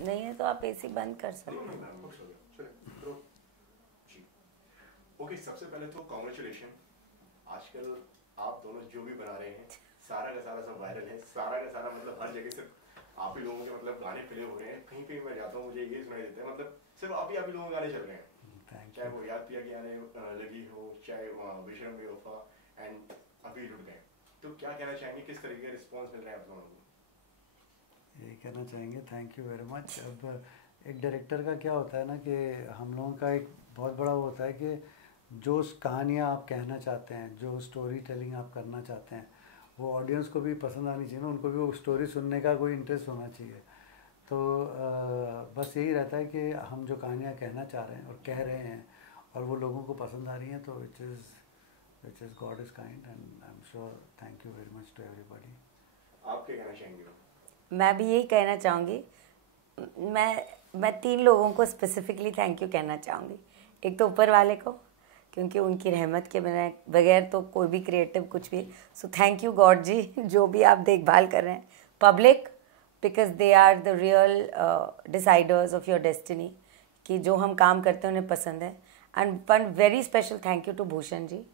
नहीं है तो आप एसी बंद कर सकते हैं। ओके, सबसे पहले तो कॉन्ग्रेचुलेशन। आजकल आप दोनों जो भी बना रहे हैं सारा का सारा सब वायरल है, सारा का सारा मतलब हर जगह सिर्फ आप ही लोगों के मतलब गाने प्ले हो रहे हैं। कहीं पे मैं जाता हूँ मुझे ये सुनाई देता है मतलब सिर्फ आप ही लोगों के गाने चल रहे हैं। चाहे वो याद पिया के आने लगी हो, चाहे विश्रम बेवफा एंड अभी लुट गए। तो क्या कहना चाहेंगे, किस तरीके का रिस्पॉन्स मिल रहा है आप लोगों को? ये कहना चाहेंगे थैंक यू वेरी मच। अब एक डायरेक्टर का क्या होता है ना कि हम लोगों का एक बहुत बड़ा वो होता है कि जो कहानियाँ आप कहना चाहते हैं, जो स्टोरी टेलिंग आप करना चाहते हैं, वो ऑडियंस को भी पसंद आनी चाहिए ना, उनको भी वो स्टोरी सुनने का कोई इंटरेस्ट होना चाहिए। तो बस यही रहता है कि हम जो कहानियाँ कहना चाह रहे हैं और कह रहे हैं और वो लोगों को पसंद आ रही हैं, तो which is God is kind and I am sure thank you very much to everybody. आप क्या कहना चाहेंगे? मैं भी यही कहना चाहूँगी। मैं 3 लोगों को स्पेसिफिकली थैंक यू कहना चाहूँगी। एक तो ऊपर वाले को, क्योंकि उनकी रहमत के बगैर तो कोई भी क्रिएटिव कुछ भी, so thank you God ji जो भी आप देखभाल कर रहे हैं। Public, because they are the real deciders of your destiny, कि जो हम काम करते हैं उन्हें पसंद है। And one very special thank you to Bhushan ji,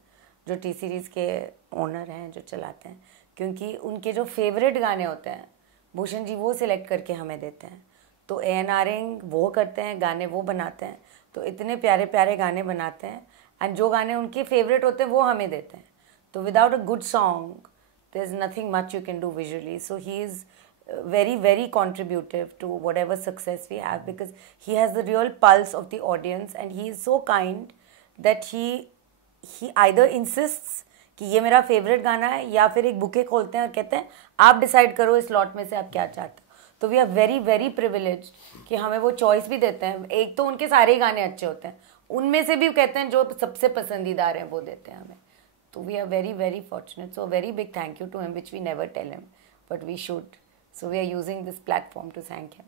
जो टी सीरीज़ के ओनर हैं, जो चलाते हैं, क्योंकि उनके जो फेवरेट गाने होते हैं भूषण जी वो सिलेक्ट करके हमें देते हैं। तो ANRing वो करते हैं, गाने वो बनाते हैं, तो इतने प्यारे प्यारे गाने बनाते हैं एंड जो गाने उनके फेवरेट होते हैं वो हमें देते हैं। तो without a good song there is nothing much you can do visually. So he is very contributive to whatever success we have, because he has the real pulse of the audience and he is so kind that he either insists कि ये मेरा favourite गाना है, या फिर एक bouquet खोलते हैं और कहते हैं आप डिसाइड करो इस लॉट में से आप क्या चाहते हो। तो वी आर वेरी प्रिविलेज्ड कि हमें वो चॉइस भी देते हैं। एक तो उनके सारे ही गाने अच्छे होते हैं, उनमें से भी कहते हैं जो सबसे पसंदीदार हैं वो देते हैं हमें। तो we are very fortunate. So very big thank you to him, which we never tell him but we should. So we are using this platform to thank him.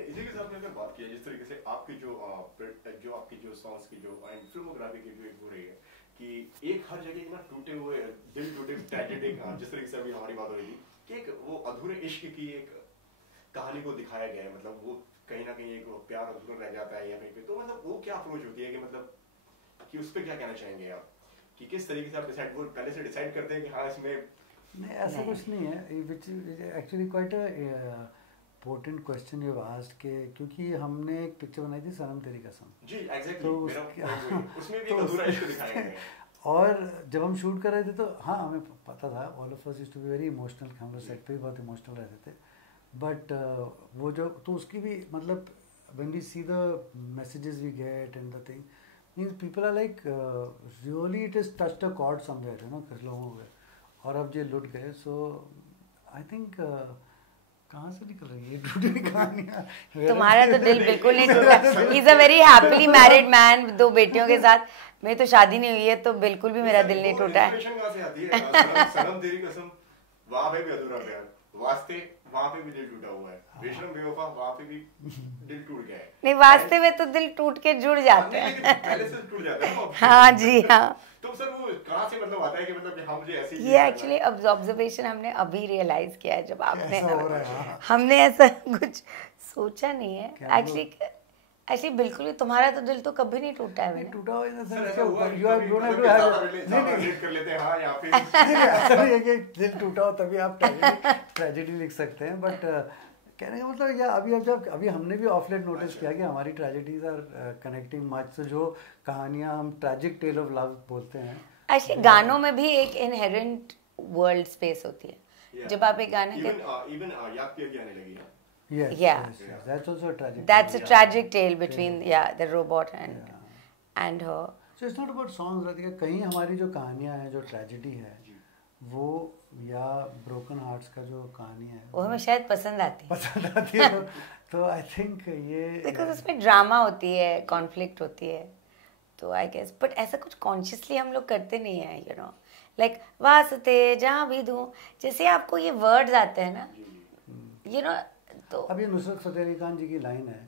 इसी के साथ में अगर बात किया जिस तरीके से आपकी जो आपकी जो सॉन्ग्स की जो फिल्मोग्राफी की जो एक हो रही है कि एक हर जगह ना टूटे हुए दिल, टूटे ट्रेजेडिक, जिस तरीके से अभी हमारी बात हो रही थी कि एक वो अधूरे इश्क की एक कहानी को दिखाया गया है, मतलब वो कहीं ना कहीं एक प्यार अधूरा रह जाता है या कहीं पे, तो मतलब वो क्या अप्रोच होती है कि मतलब कि उस पर क्या कहना चाहेंगे आप कि किस तरीके से आप डिसाइड, वो पहले से डिसाइड करते हैं कि हाँ इसमें नहीं ऐसा कुछ नहीं है, which actually quite important question you asked के, क्योंकि हमने एक पिक्चर बनाई थी सनम तेरी कसम जी एग्जैक्टली, तो उसमें भी एक अधूरा इश्क दिखाया गया है। और जब हम शूट कर रहे थे तो हाँ हमें पता था, all of us used to be very emotional, हम लोग सेट पे भी बहुत इमोशनल रहते थे, बट वो जो तो उसकी भी मतलब when we see the messages we get and the thing means people are like really it is touched a chord somewhere, है ना, कुछ लोगों के, और अब ये लुट गए। सो आई थिंक कहाँ से निकल रही है टूटी कहानियाँ? तुम्हारा तो दिल बिल्कुल नहीं टूटा। He is a very happily married man, 2 बेटियों के साथ। मेरी तो शादी नहीं हुई है तो बिल्कुल भी मेरा दिल नहीं टूटा है। सनम तेरी कसम वहाँ पे भी अधूरा प्यार, वास्ते वहाँ पे भी दिल टूटा हुआ है, विश्रम बेवफा वहाँ पे भी दिल टूट गया है। नहीं, वास्ते में तो दिल टूट के जुड़ जाते हैं। पहले से टूट जाता है। हाँ जी हाँ। तो सर वो कहाँ से मतलब आता है कि मतलब हम मुझे ऐसी ये एक्चुअली ऑब्जर्वेशन हमने अभी रियलाइज किया है जब आपने हाँ। हमने ऐसा कुछ सोचा नहीं है एक्चुअली बिल्कुल ही। तुम्हारा तो दिल तो कभी नहीं टूटा है। मैंने टूटा हुआ सर ऐसा हुआ you are don't have to have relate कर लेते हैं हाँ यहाँ पे ऐसा नहीं है कि दिल टूटा हो तभी आप ट्रेजेडी लिख सकते हैं, बट कहने का मतलब क्या अभी हमने भी ऑफ लेट नोटिस किया कि हमारी ट्रेजेडीज आर कनेक्टिंग मच, तो जो कहानियाँ हम ट्रैजिक टेल ऑफ लव बोलते हैं, एक्चुअली गानों में भी एक इनहेरेंट वर्ल्ड स्पेस होती है। जब आप एक गाने इवन याद किया कि आने लगी है। yes, that's also a tragic that's a tragic tale between the robot and her. So it's not about songs, Radhika. कहीं हमारी जो कहानियाँ हैं, जो ट्रेजेडी है वो, या ब्रोकन हार्ट्स का जो कहानी है वो हमें शायद पसंद आती है तो आई थिंक ये बिकॉज उसमें ड्रामा होती है, कॉन्फ्लिक्ट होती है, तो आई गेस। बट ऐसा कुछ कॉन्शियसली हम लोग करते नहीं है, यू नो, लाइक वास्ते जहाँ भी दूँ, जैसे आपको ये वर्ड्स आते हैं ना, यू नो। तो अब ये नुसरत फतेह अली खान जी की लाइन है,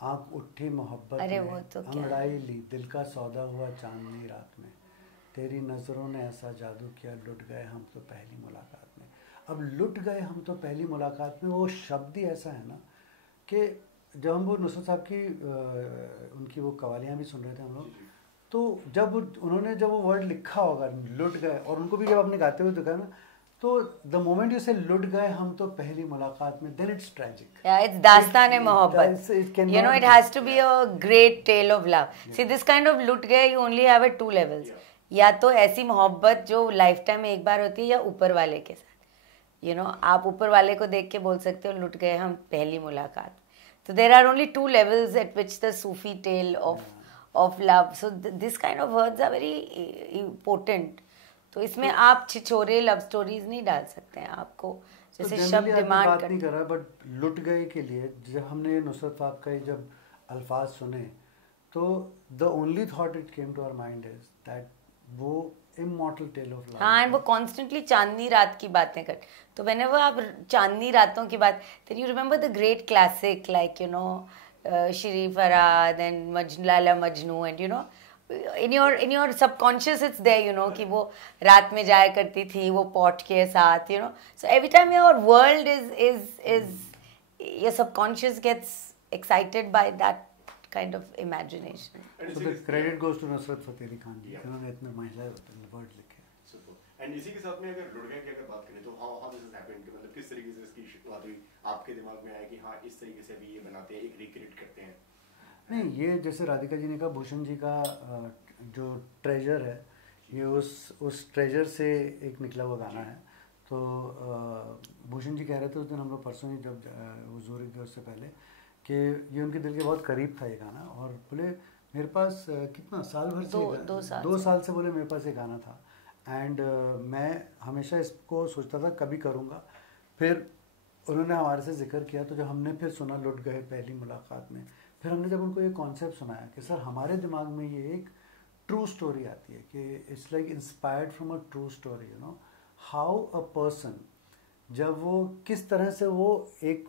आँख उठी मोहब्बत अरे में, वो तो अंगड़ाई ली दिल का सौदा हुआ चांदनी रात में, तेरी नज़रों ने ऐसा जादू किया, लुट गए हम तो पहली मुलाकात में। अब लुट गए हम तो पहली मुलाकात में, वो शब्द ही ऐसा है ना कि जब हम वो नुसरत साहब की उनकी वो कवालियाँ भी सुन रहे थे हम लोग, तो जब उन्होंने जब वो वर्ड लिखा होगा लुट गए, और उनको भी जब आपने गाते हुए देखा ना, तो द मोमेंट यू से लुट गए हम तो पहली मुलाकात में, देन इट्स ट्रेजिक. It's दास्तान-ए-मोहब्बत. You know, it has to be a great tale of love. See, this kind of लुट गए you only have at 2 levels. या तो ऐसी मोहब्बत जो लाइफ टाइम में एक बार होती है, या ऊपर वाले के साथ. You know, आप ऊपर वाले को देख के बोल सकते हो लुट गए हम पहली मुलाकात. So there are only 2 levels at which the Sufi tale of love. So this kind of words are very potent. तो इसमें आप छिछोरे लव स्टोरीज नहीं डाल सकते हैं. आपको जैसे तो शब्द डिमांड बात नहीं कर रहा, बट लुट गए के लिए जब हमने नुसरत साहब का जब अल्फाज सुने, तो the only thought it came to our mind is that वो इमॉर्टल टेल ऑफ लव. हाँ, एंड वो कॉन्स्टेंटली चांदनी रात की बातें कर. तो व्हेनेवर आप चांदनी रातों की बात, then you remember the great classic like you know Shirin Farhad and Laila Majnu, and you know in your subconscious it's there, you know, कि वो रात में जाया करती थी वो पॉट के साथ, you know. So every time your world is your subconscious gets excited by that kind of imagination. So the credit goes to Nusrat Fateh Ali Khan जी, उन्होंने इतने महिला वर्ड लिखे. एंड इसी के साथ में अगर लुट गए की अगर बात करें तो हाउ दिस हैज हैपेंड, मतलब किस तरीके से इसकी शुरुआत हुई, आपके दिमाग में आया कि हाँ इस तरीके से भी ये बनाते हैं, एक रिक्रिएट करते हैं. नहीं, ये जैसे राधिका जी ने कहा, भूषण जी का जो ट्रेजर है, ये उस ट्रेजर से एक निकला हुआ गाना है. तो भूषण जी कह रहे थे उस दिन हम लोग परसों ही जब वो ज़ूरिख गए उससे पहले, कि ये उनके दिल के बहुत करीब था ये गाना, और बोले मेरे पास कितना साल भर से 2 साल से बोले मेरे पास ये गाना था, एंड मैं हमेशा इसको सोचता था कभी करूँगा. फिर उन्होंने हमारे से जिक्र किया, तो जब हमने फिर सुना लुट गए पहली मुलाकात में, फिर हमने जब उनको ये कॉन्सेप्ट सुनाया कि सर हमारे दिमाग में ये एक ट्रू स्टोरी आती है, कि it's like inspired from a true story, you know, how a person जब वो किस तरह से वो एक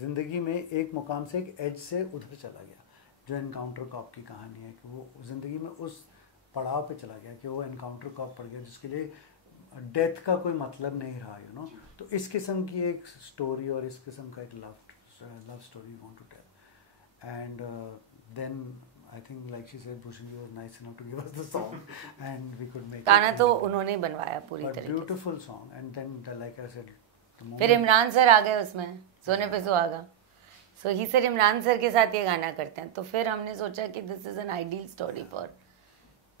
ज़िंदगी में एक मुकाम से एक एज से उधर चला गया, जो एनकाउंटर कॉप की कहानी है, कि वो ज़िंदगी में उस पड़ाव पे चला गया कि वो एनकाउंटर कॉप पड़ गया जिसके लिए डेथ का कोई मतलब नहीं रहा, यू नो. तो इस किस्म की एक स्टोरी और इस किस्म का एक love story want to tell. And then I think, like she said, Bhushan ji was nice enough to give us the song, and we could make. गाना तो उन्होंने बनवाया पूरी तरीके से. Beautiful song, and then like I said, फिर Imran sir आ गए उसमें, सोने पे सुहागा. So he said Imran sir के साथ ये गाना करते हैं, तो फिर हमने सोचा कि this is an ideal story for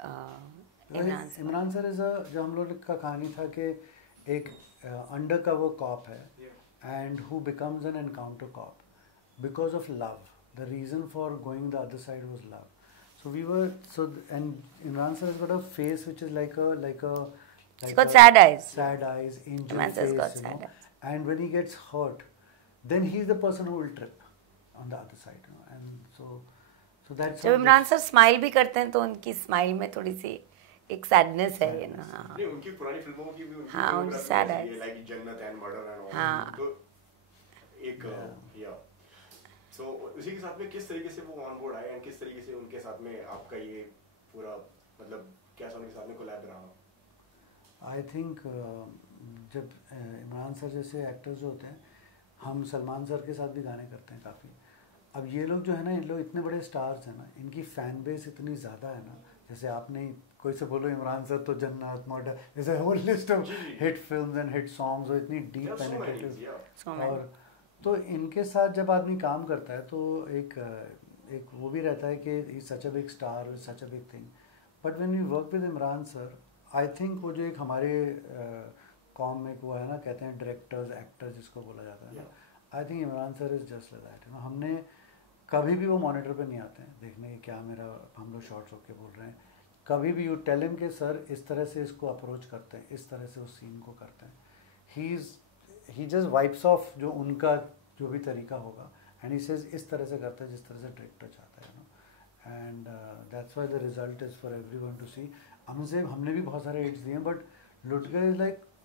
Imran sir. Imran sir जो हम लोग का कहानी था कि एक undercover cop है, and who becomes an encounter cop because of love. The reason for going the other side was love. So and Imran sir has got a face which is like He's got sad eyes. Sad eyes, angel Imran face, sir's got you sad know. eyes. And when he gets hurt, then he's the person who will trip on the other side, you know. And so that's. जब Imran sir smile भी करते हैं तो उनकी smile में थोड़ी सी एक sadness है, you know. नहीं, उनकी पुरानी फिल्मों की भी उनकी हाँ, उनकी sad eyes. लाइक जन्नत एंड मर्डर एंड ऑल. हाँ. तो एक या सो उसी के साथ में किस तरीके से वो ऑन बोर्ड आए, एंड किस तरीके से उनके साथ में आपका ये पूरा मतलब कैसा उनके साथ में कोलैब रहा? आई थिंक जब इमरान सर जैसे एक्टर्स जो होते हैं, हम सलमान सर के साथ भी गाने करते हैं काफ़ी. अब ये लोग जो है ना, इन लोग इतने बड़े स्टार्स हैं ना, इनकी फ़ैन बेस इतनी ज़्यादा है ना. जैसे आपने कोई से बोलो इमरान सर तो जन्नत मर्डर, जैसे whole list of hit films and hit songs, और इतनी डीप पेनिट्रेटिव. और तो इनके साथ जब आदमी काम करता है तो एक वो भी रहता है कि is such a big star, such a big thing. But when we work with Imran sir, I think वो जो एक हमारे कॉम में वो है ना, कहते हैं डायरेक्टर्स एक्टर्स जिसको बोला जाता है ना, I think Imran sir is just like that, you know. हमने कभी भी वो मॉनिटर पे नहीं आते हैं देखने क्या मेरा हम लोग शॉर्ट्स होके बोल रहे हैं. कभी भी यू टेल हिम के सर इस तरह से इसको अप्रोच करते हैं, इस तरह से उस सीन को करते हैं. ही जस्ट वाइप्स ऑफ जो उनका जो भी तरीका होगा, एंड ही सेज इस तरह से करता है जिस तरह से डायरेक्टर चाहता है, you know. And that's why the result is for everyone to see. हमने भी बहुत सारे हिट्स दिए हैं, बट लुट गए is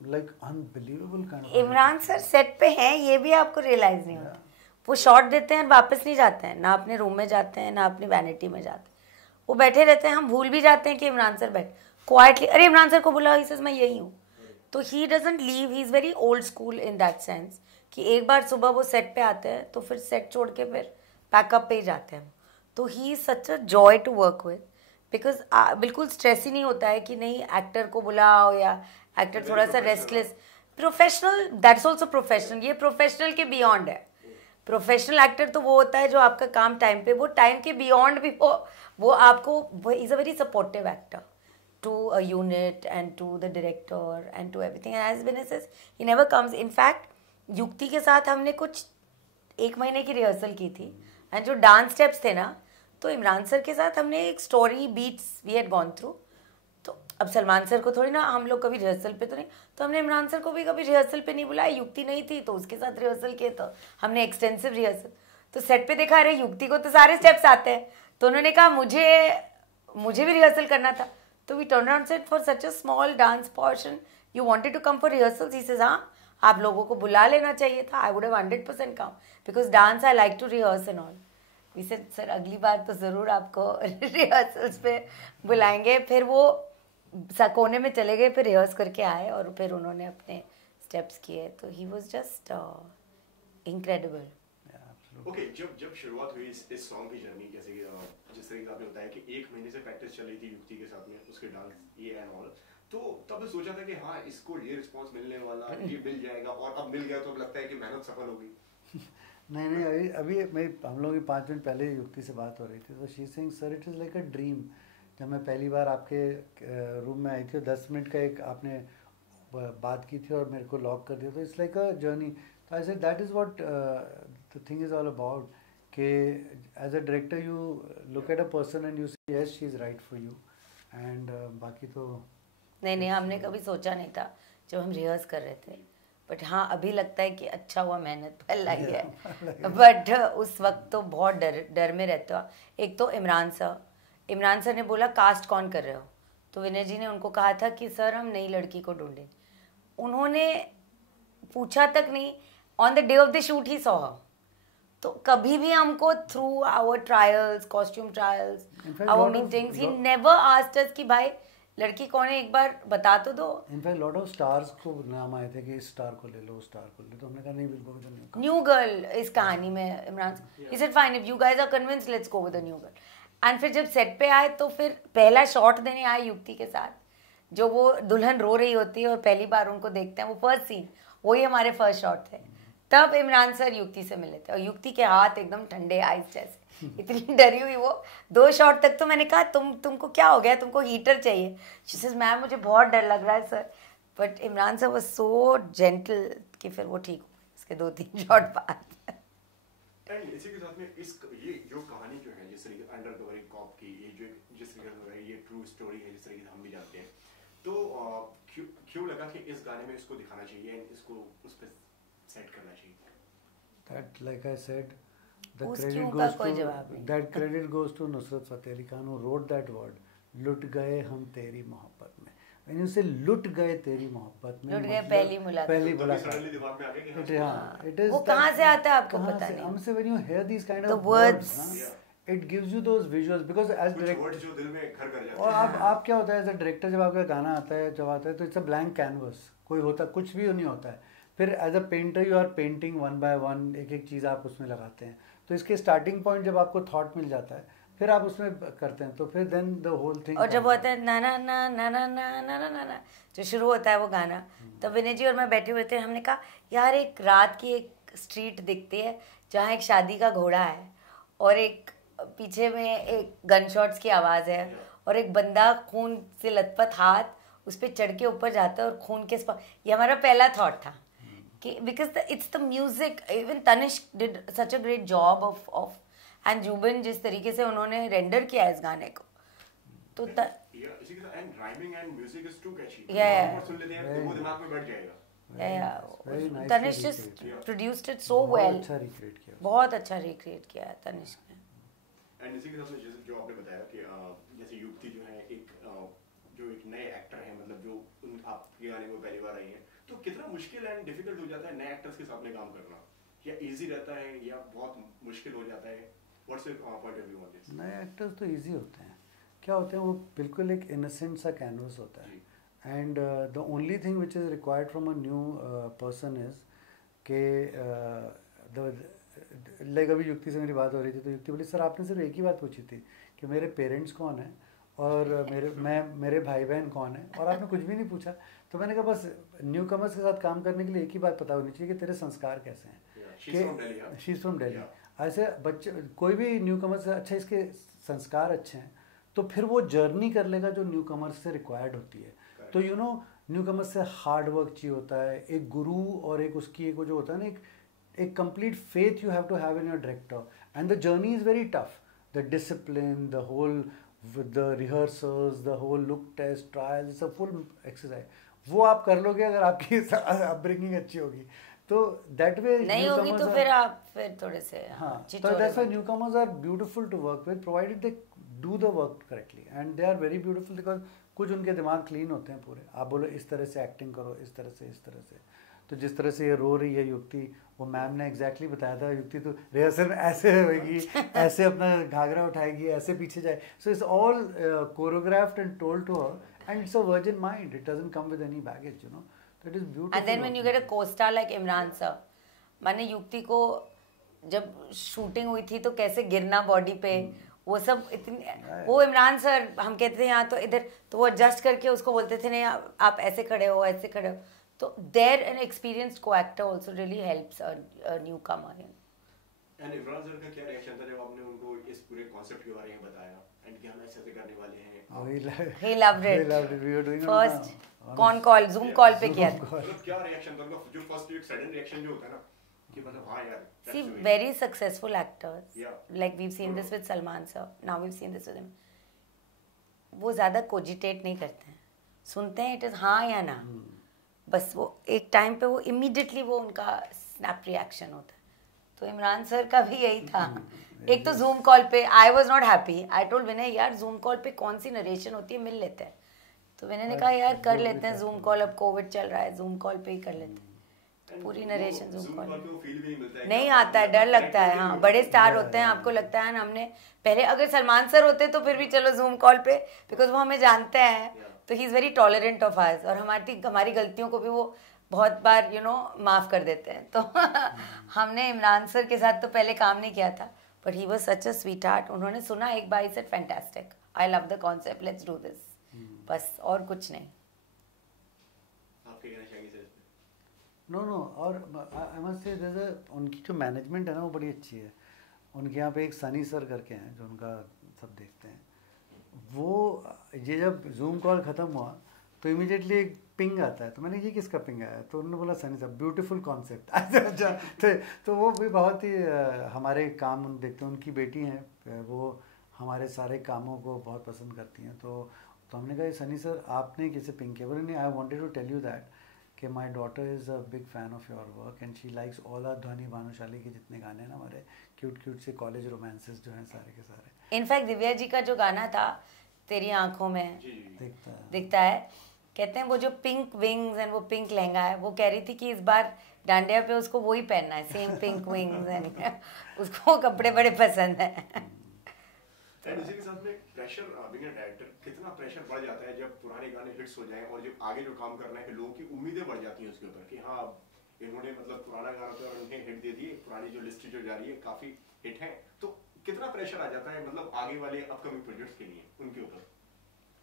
like unbelievable kind of. Imran sir set पे हैं, ये भी आपको रियलाइज नहीं होता. वो शॉट देते हैं और वापस नहीं जाते हैं, ना अपने रूम में जाते हैं ना अपनी वैनिटी में जाते हैं. वो बैठे रहते हैं, हम भूल भी जाते हैं कि इमरान सर बैठे क्वाइटली. अरे इमरान सर को बुलाओ, ही सेज मैं यही हूँ. तो he doesn't leave, he is very old school in that sense कि एक बार सुबह वो सेट पे आते हैं तो फिर सेट छोड़ के फिर पैकअप पे ही जाते हैं हम। तो he is such a joy to work with, because बिल्कुल स्ट्रेस ही नहीं होता है कि नहीं एक्टर को बुलाओ या एक्टर थोड़ा सा restless. Professional, that's also professional, ये प्रोफेशनल के बियॉन्ड है। प्रोफेशनल एक्टर तो वो होता है जो आपका काम टाइम पे, वो टाइम के बियॉन्ड भी वो आपको, is a very supportive actor to a unit and to the director and to everything. And as Vinay says, he never comes. In fact, युक्ति के साथ हमने कुछ 1 महीने की रिहर्सल की थी, एंड जो डांस स्टेप्स थे ना, तो इमरान सर के साथ हमने एक story beats we had gone through. तो अब सलमान सर को थोड़ी ना हम लोग कभी रिहर्सल पे तो नहीं, तो हमने इमरान सर को भी कभी रिहर्सल पे नहीं बुलाया। युक्ति नहीं थी तो उसके साथ रिहर्सल किए, तो हमने एक्सटेंसिव रिहर्सल। तो सेट पे देखा, अरे युक्ति को तो सारे स्टेप्स आते हैं, तो उन्होंने कहा मुझे भी रिहर्सल करना था। तो we turn around said for such a small dance portion you wanted to come for rehearsals. He says हाँ, आप लोगों को बुला लेना चाहिए था, I would have 100% come because dance I like to rehearse and all. We said sir अगली बार तो ज़रूर आपको रिहर्सल्स पे बुलाएंगे। फिर वो कोने में चले गए, फिर रिहर्स करके आए और फिर उन्होंने अपने स्टेप्स किए। तो he was just incredible. Okay, जब शुरुआत हुई इस सॉन्ग की जर्नी, जैसे कि जिस तरीके से आपने बताया कि 1 महीने से प्रैक्टिस चल रही थी युक्ति के साथ में, उसके डांस ये एंड ऑल, तो तब सोचा था कि हाँ इसको ये रिस्पांस मिलने वाला, ये मिल जाएगा, और अब मिल गया तो अब लगता है कि मेहनत सफल होगी। नहीं, अभी हम लोग 5 मिनट पहले युक्ति से बात हो रही थी, तो she saying sir it is like a dream. जब मैं पहली बार आपके रूम में आई थी और 10 मिनट का एक आपने बात की थी और मेरे को लॉक कर दिया, तो इट्स लाइक अ जर्नी। तो I said that is what the thing is all about, कि as a director you look at a person and you say yes she is right for you, and बाकी तो नहीं हमने कभी सोचा नहीं था जब हम रिहर्स कर रहे थे, बट हाँ अभी लगता है कि अच्छा हुआ मेहनत फल लाई है। बट उस वक्त तो बहुत डर में रहते हो। एक तो इमरान सर ने बोला कास्ट कौन कर रहे हो, तो विनय जी ने उनको कहा था कि सर हम नई लड़की को ढूंढें। उन्होंने पूछा तक नहीं, on the day of the shoot he saw. तो कभी भी हमको through our trials, costume trials, our meetings, he never asked us कि भाई लड़की कौन है, एक बार बता तो दो। इनफैक्ट लॉट ऑफ स्टार्स को नाम आए थे कि इस स्टार को ले लो, स्टार को ले लो, तो हमने कहा नहीं, बिल्कुल तो न्यू गर्ल इस कहानी में Imran, he said fine if you guys are convinced let's go with the new girl. And फिर जब सेट पे आए तो फिर पहला शॉट देने आए युक्ति के साथ, जो वो दुल्हन रो रही होती है और पहली बार उनको देखते हैं, वो फर्स्ट सीन, वही हमारे फर्स्ट शॉट थे। तब इमरान सर युक्ति से मिले थे और युक्ति के हाथ एकदम ठंडे आइस जैसे, इतनी डरी हुई वो। 2 शॉट तक तो मैंने कहा तुमको क्या हो गया, तुमको हीटर चाहिए। शी सेज मैम मुझे बहुत डर लग रहा है sir, but Imran sir was so gentle कि फिर वो ठीक हुए इसके 2-3 शॉट बाद। एंड इसी के साथ में ये जो कहानी जो है, जिस तरीके अंडर कवर एक कॉप की, ये जो जिस तरीके से ये ट्रू स्टोरी है, जिस तरीके से हम भी जानते हैं, तो क्यों लगा कि इस गाने में इसको दिखाना चाहिए एंड इसको उस पे सेट करना चाहिए? That, like I said, उस क्यों का कोई जवाब नहीं। that credit goes to Nusrat Fateh Ali Khan, who wrote that word, लुट गए हम तेरी मोहब्बत में। When you say लुट गए तेरी मोहब्बत में, लुट गए पहली मुलाकात, पहली मुलाकात, दिमाग में आ गया कि it is वो कहाँ से आता है आपको पता नहीं। हमसे when you hear these kind The of words, it gives you those visuals, because as director, words जो दिल में घर कर जाते और हैं। आप क्या होता है एज अ डायरेक्टर, जब आपका गाना आता है, जब आता है तो इट्स अ ब्लैंक कैनवस, कोई होता कुछ भी नहीं होता है। फिर as a painter you are painting 1 by 1, एक चीज़ आप उसमें लगाते हैं। तो इसके स्टार्टिंग पॉइंट जब आपको थॉट मिल जाता है, फिर आप उसमें करते हैं, तो फिर देन द होल थिंग। और जब होता है ना ना ना ना ना ना ना ना ना जो शुरू होता है वो गाना, तब विनय जी और मैं बैठे हुए थे, हमने कहा यार एक रात की एक स्ट्रीट दिखती है जहाँ एक शादी का घोड़ा है और एक पीछे में एक गन शॉट्स की आवाज़ है और एक बंदा खून से लथपथ हाथ उस पर चढ़ के ऊपर जाता है और खून के ये हमारा पहला थॉट था कि because it's the music. Even Tanishk did such a great job of and Jubin, जिस तरीके से उन्होंने रेंडर किया इस गाने को, तो इसी के साथ and rhyming and music is too catchy, सुन लेते हैं तो वो दिमाग में बैठ जाएगा। Tanishk just produced it so well, बहुत अच्छा रिक्रिएट किया है तनिष्क ने। एंड इसी के साथ में जैसे जो आपने बताया कि जैसे युक्ति जो है जो एक नए एक्टर हैं, मतलब जो आपके गाने में पहली बार आई है, तो कितना मुश्किल एंड डिफिकल्ट हो जाता है नए एक्टर्स के साथ में काम करना, या इजी रहता है या बहुत मुश्किल हो जाता है? What's your point of view on this? नए एक्टर्स तो इजी होते हैं। क्या होते हैं, वो बिल्कुल एक इनोसेंट सा कैनवस होता है, and the only thing which is required from a new person is के लाइक अभी युक्ति से मेरी बात हो रही थी तो युक्ति बोली सर आपने सिर्फ एक ही बात पूछी थी कि मेरे पेरेंट्स कौन है और मेरे भाई बहन कौन है और आपने कुछ भी नहीं पूछा। तो मैंने कहा बस न्यू कमर्स के साथ काम करने के लिए एक ही बात पता होनी चाहिए कि तेरे संस्कार कैसे हैं। She is from Delhi. ऐसे बच्चे कोई भी न्यू कमर्स से अच्छा इसके संस्कार अच्छे हैं तो फिर वो जर्नी कर लेगा जो न्यू कमर्स से रिक्वायर्ड होती है। तो यू नो न्यू कमर्स से हार्ड वर्क चाहिए होता है, एक गुरु और एक उसकी एक वो जो होता है ना एक complete faith you have to have in your director and the journey is very tough. The discipline, the whole the rehearsals, the whole look test trial, it's a full exercise. वो आप कर लोगे अगर आपकी अपब्रिंगिंग अच्छी होगी तो that way नहीं होगी तो फिर आप फिर थोड़े से हाँ तो that's why newcomers are beautiful to work with provided they do the work correctly and they are very beautiful because कुछ उनके दिमाग क्लीन होते हैं पूरे। आप बोलो इस तरह से एक्टिंग करो, इस तरह से। तो जिस तरह से ये रो रही है युक्ति, वो मैम ने एग्जैक्टली बताया था युक्ति तो रिहर्सल में ऐसे होगी, ऐसे अपना घाघरा उठाएगी, ऐसे पीछे जाए। So it's all choreographed and told to her and it's a virgin mind, it doesn't come with any baggage, you know. It is beautiful. And then when you get a co-star like Imran sir, मैंने युक्ति को जब shooting हुई थी तो कैसे गिरना body पे, वो सब इतनी, वो इमरान सर हम कहते थे यहाँ तो इधर, तो वो एडजस्ट करके उसको बोलते थे नहीं आप ऐसे खड़े हो, ऐसे खड़े हो। तो there an experienced co-actor also really helps a newcomer. And Imran sir का क्या रिएक्शन था जब आपने उनको इस पूरे कॉन्सेप्ट के बारे में बताया एंड कि हम ऐसे करने वाले हैं? He loved it. We were doing First con call, zoom call पे किया था। मतलब क्या रिएक्शन था उनका? जो फर्स्ट एक सडन रिएक्शन जो होता है ना कि मतलब हाँ यार, see very successful actors, like we've seen this with Salman sir, now we've seen this with him, वो ज़्यादा कोजिटेट नहीं करते हैं, सुनते हैं इट इज़ हाँ या ना, बस वो एक टाइम पे वो इमीडिएटली वो उनका स्नैप रिएक्शन होता है। तो इमरान सर का भी यही था। एक तो जूम कॉल पे I was not happy, I told Vinay यार जूम कॉल पे कौन सी नरेशन होती है, मिल लेते हैं। तो विनय ने कहा यार कर लेते हैं जूम कॉल, अब कोविड चल रहा है जूम कॉल पे ही कर लेते हैं। पूरी नरेशन जूम कॉल नहीं आता है, डर लगता है। हाँ बड़े स्टार होते हैं, आपको लगता है ना, हमने पहले अगर सलमान सर होते तो फिर भी चलो जूम कॉल पे, बिकॉज वो हमें जानते हैं तो he is very tolerant of us, और हमारी गलतियों को भी वो बहुत बार यू नो माफ़ कर देते हैं। तो हमने इमरान सर के साथ तो पहले काम नहीं किया था, but he was such a sweetheart. उन्होंने सुना एक बार, he said fantastic, I love the concept, let's do this, बस और कुछ नहीं। नो और आई मस्ट से उनकी जो मैनेजमेंट है ना वो बड़ी अच्छी है। उनके यहाँ पे एक सनी सर करके हैं जो उनका सब देखते हैं। वो ये जब जूम कॉल ख़त्म हुआ तो इमीडिएटली एक पिंग आता है, तो मैंने ये किसका पिंग आया, तो उन्होंने बोला सनी साहब ब्यूटीफुल कॉन्सेप्ट। अच्छा तो वो भी बहुत ही हमारे काम देखते हैं। उनकी बेटी हैं, वो हमारे सारे कामों को बहुत पसंद करती हैं। तो हमने कहा सनी सर आपने किसे पिंग किया? बोले नहीं, I wanted to tell you that कि my daughter is a big fan of your work and she likes all are Dhvani Bhanushali के जितने गाने हैं ना, हमारे क्यूट से कॉलेज रोमांसेस जो हैं सारे के सारे। इनफैक्ट दिव्या जी का जो गाना था तेरी आंखों में दिखता है, कहते हैं वो जो पिंक विंग्स एंड वो पिंक लहंगा है, वो कह रही थी कि इस बार डांडिया पे उसको वही पहनना है, सेम पिंक विंग्स एंड उसको कपड़े बड़े पसंद है। इसी के साथ में प्रेशर, बीइंग अ डायरेक्टर, कितना प्रेशर बढ़ जाता है जब पुराने गाने हिट्स हो जाएं और जब आगे जो काम करना है लोगों की उम्मीदें बढ़ जाती हैं उसके ऊपर कि हाँ इन्होंने मतलब पुराना गाना था और उन्हें हिट दे दिए, पुरानी जो लिस्ट जो जा रही है काफी हिट है, तो कितना प्रेशर आ जाता है मतलब आगे वाले अपकमिंग प्रोजेक्ट्स के लिए उनके ऊपर?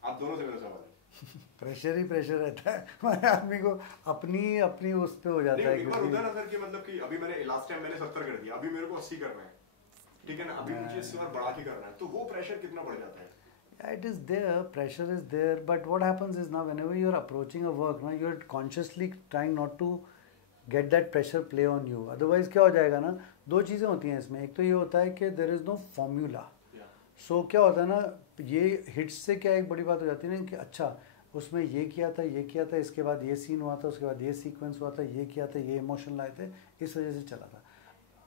आप दोनों से मेरा सवाल है। प्रेशर ही प्रेशर रहता है हमारे आदमी को, अपनी उस पे हो जाता है। एक बार होता है ना सर कि मतलब कि अभी मैंने लास्ट टाइम मैंने 70 कर दिया, अभी मेरे को 80 करना है, ठीक है ना, अभी मुझे इससे और बढ़ा के करना है, तो वो प्रेशर कितना बढ़ जाता है? It is there, pressure is there, but what happens is now whenever you are approaching a work, now you are consciously trying not to get that pressure play on you. Otherwise क्या हो जाएगा ना, दो चीज़ें होती हैं इसमें। एक तो ये होता है कि there is no formula. So क्या होता है ना, ये हिट्स से क्या एक बड़ी बात हो जाती है ना कि अच्छा उसमें ये किया था, इसके बाद ये सीन हुआ था, उसके बाद ये सीक्वेंस हुआ था, ये किया था, ये इमोशन लाए थे, इस वजह से चला था।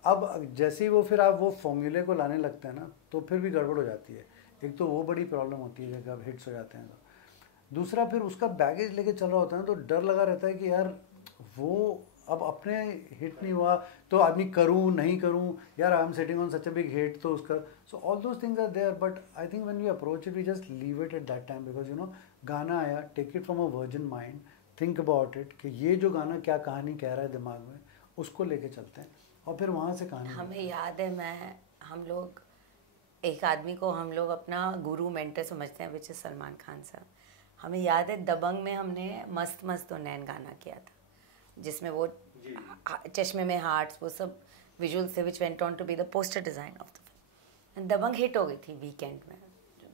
अब जैसे ही वो फिर आप वो फॉर्मूले को लाने लगते हैं ना तो फिर भी गड़बड़ हो जाती है। एक तो वो बड़ी प्रॉब्लम होती है जब हिट्स हो जाते हैं तो। दूसरा फिर उसका बैगेज लेके चल रहा होता है ना, तो डर लगा रहता है कि यार वो अब अपने हिट नहीं हुआ तो आदमी करूँ नहीं करूँ, यार I am setting on such a big hit, तो उसका so all those things are there. But I think when we approach it we just leave it at that time, because you know गाना आया, take it from a virgin mind, think about it कि ये जो गाना क्या कहानी कह रहा है दिमाग में, उसको लेके चलते हैं और फिर वहाँ से कहानी हमें याद है हम लोग एक आदमी को हम लोग अपना गुरु मेंटर समझते हैं, विच इज़ सलमान खान साहब। हमें याद है दबंग में हमने मस्त मस्त तो नैन गाना किया था, जिसमें वो चश्मे में हार्ट्स वो सब विजुअल्स थे, which went on to be the poster design of the film. Dabangg hit हो गई थी वीकेंड में,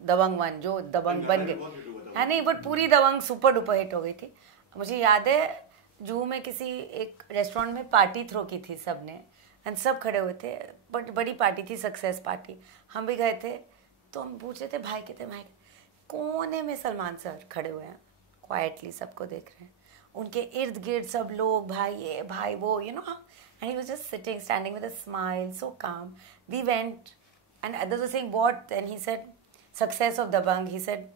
दबंग 1 जो दबंग बन गई है, नहीं बट पूरी दबंग सुपर डुपर हिट हो गई थी। मुझे याद है जूहू में किसी एक रेस्टोरेंट में पार्टी थ्रो की थी सबने, एंड सब खड़े हुए थे, बट बड़ी पार्टी थी, सक्सेस पार्टी। हम भी गए थे, तो हम पूछ रहे थे भाई कहते भाई कोने में सलमान सर खड़े हुए हैं, क्वाइटली सबको देख रहे हैं, उनके इर्द गिर्द सब लोग भाई ये भाई वो, you know, and he was just sitting standing with a smile, so काम। We went and others were saying what, and he said success of Dabangg, he said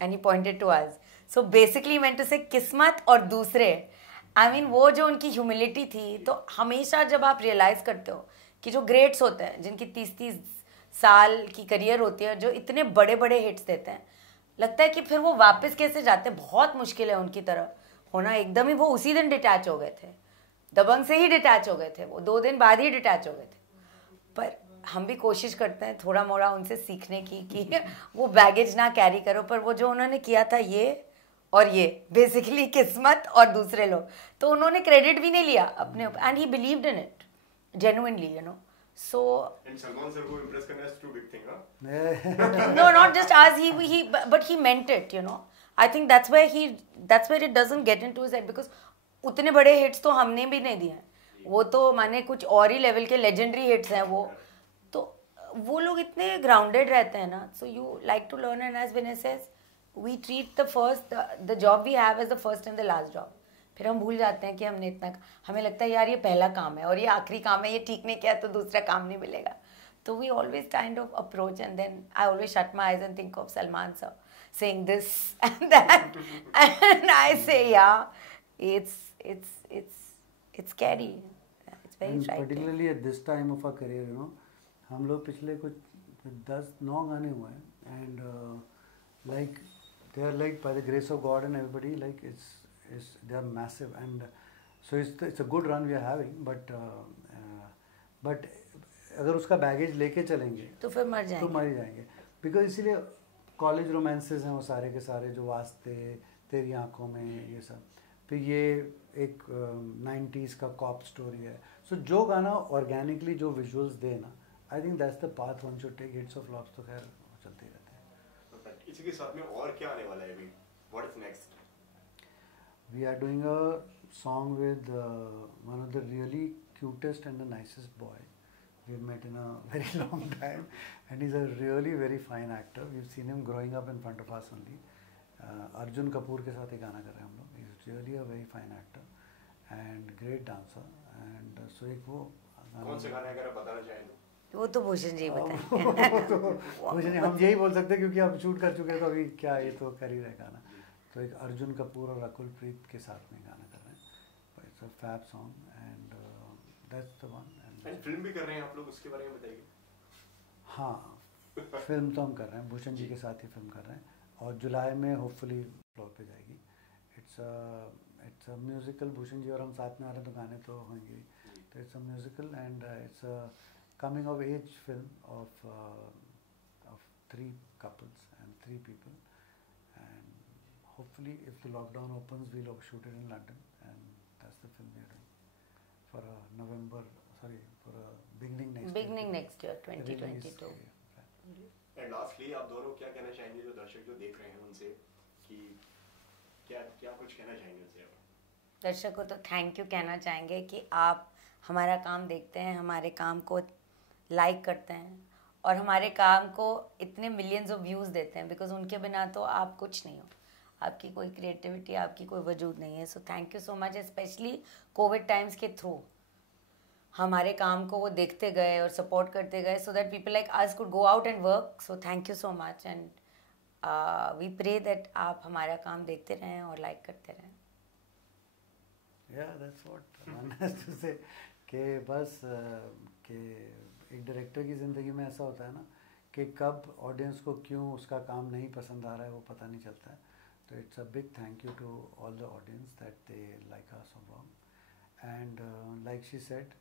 and he pointed to us. So basically meant to say किस्मत और दूसरे, I mean वो जो उनकी humility थी। तो हमेशा जब आप रियलाइज करते हो कि जो ग्रेट्स होते हैं जिनकी 30-30 साल की करियर होती है, जो इतने बड़े बड़े हिट्स देते हैं, लगता है कि फिर वो वापस कैसे जाते हैं, बहुत मुश्किल है उनकी तरह होना। एकदम ही वो उसी दिन डिटैच हो गए थे, दबंग से ही डिटैच हो गए थे, वो 2 दिन बाद ही डिटैच हो गए थे। पर हम भी कोशिश करते हैं थोड़ा मोड़ा उनसे सीखने की कि वो बैगेज ना कैरी करो, पर वो जो उन्होंने किया था ये और ये बेसिकली किस्मत और दूसरे लोग, तो उन्होंने क्रेडिट भी नहीं लिया अपने ऊपर, and he believed in it genuinely, you know. So and Salman sir को impress करना is too big thing, huh? no, not just us, but he meant it, you know. I think that's where it doesn't get into his head, because उतने बड़े hits तो हमने भी नहीं दिए हैं, वो तो माने कुछ और ही लेवल के लेजेंडरी हिट्स हैं वो, तो वो लोग इतने ग्राउंडेड रहते हैं ना. So you like to learn, and as Vinay says we treat the job we have as the first and the last job. फिर हम भूल जाते हैं कि हमने इतना, हमें लगता है यार ये पहला काम है और ये आखिरी काम है, ये ठीक नहीं किया तो दूसरा काम नहीं मिलेगा. So we always kind of approach, and then I always shut my eyes and think of Salman sir saying this and that, and I say, yeah, it's scary. It's very and frightening. Particularly at this time of our career, you know, हम लोग पिछले कुछ 10-9 गाने हुए हैं, and like they are like by the grace of God and everybody, like they are massive, and so it's a good run we are having, but अगर उसका baggage लेके चलेंगे तो फिर मर जाएंगे, तो मर ही जाएंगे. बिकॉज इसीलिए कॉलेज रोमांसेस हैं वो सारे के सारे, जो वास्ते, तेरी आंखों में, ये सब. फिर ये एक 90s का कॉप स्टोरी है. सो जो गाना ऑर्गेनिकली जो विजुअल्स दे ना, I think that's the path one should take. Hits of flops तो खैर चलते ही रहते हैं. इसी के साथ में और क्या आने वाला है अभी? What is next? We are doing a song with one of the really cutest and the nicest boy we've met in a very long time, and he's a really very fine actor. We've seen him growing up in front of us only. Arjun Kapoor के साथ ही गाना कर रहे हैं हम लोग. He's really a very fine actor and great dancer, and so एक वो कौन से गाने अगर आप बताना चाहें तो? वो तो भूषण जी बताएं. भूषण हम यही बोल सकते हैं क्योंकि आप शूट कर चुके हैं, तो अभी क्या ये तो कर ही रहे गाना. तो एक अर्जुन कपूर और रकुल प्रीत के साथ में गाना कर रहे हैं. It's a fab song, and that's the one. And film भी कर रहे हैं आप लोग, उसके बारे में बताइए. हाँ, फिल्म तो हम कर रहे हैं, भूषण जी के साथ ही फिल्म कर रहे हैं, और जुलाई में होपफुली फ्लोर पे जाएगी. It's a musical. Bhushan ji और हम साथ में आ रहे हैं तो गाने तो होंगे. तो it's a musical, and it's a coming of age film of 3 couples and 3 people, and hopefully if the lockdown opens we'll shoot it in London, and that's the film we are doing for beginning next year 2022. And lastly आप दोनों क्या कहना चाहेंगे जो दर्शक जो देख रहे हैं उनसे, कि क्या कुछ कहना चाहेंगे उनसे? दर्शक को तो थैंक यू कहना चाहेंगे कि आप हमारा काम देखते हैं, हमारे काम को लाइक करते हैं, और हमारे काम को इतने मिलियंस ऑफ व्यूज़ देते हैं, बिकॉज उनके बिना तो आप कुछ नहीं हो. आपकी कोई क्रिएटिविटी, आपकी कोई वजूद नहीं है. सो thank you so much, specially Covid times के थ्रू हमारे काम को वो देखते गए और सपोर्ट करते गए, so that people like us could go out and work. So thank you so much, and we pray that आप हमारा काम देखते रहें और लाइक करते रहें. Yeah, that's what one has to say. कि बस कि एक डायरेक्टर की ज़िंदगी में ऐसा होता है ना कि कब ऑडियंस को क्यों उसका काम नहीं पसंद आ रहा है वो पता नहीं चलता है. तो it's a big thank you to all the audience that they like our song. And like she said,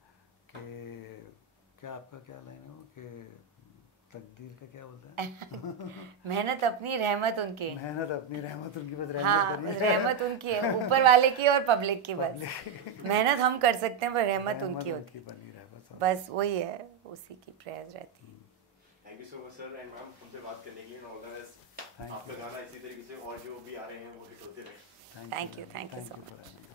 कि क्या आपका क्या लाइन है वो कि तकदीर का क्या बोलता है मेहनत अपनी रहमत उनकी। मेहनत अपनी रहमत उनकी, बस रहमत हाँ, करिए। रहमत उनकी है, ऊपर वाले की और पब्लिक की। बस मेहनत हम कर सकते हैं पर रहमत उनकी होती है, बनी रहे बस वही है, उसी की प्रेयर्स रहती है। Thank you so much sir and ma'am हम पे बात करने के लिए, ऑल द बेस्ट। आपका गाना इसी तरीके से और जो भी आ रहे हैं वो हिट होते रहे। Thank you so much.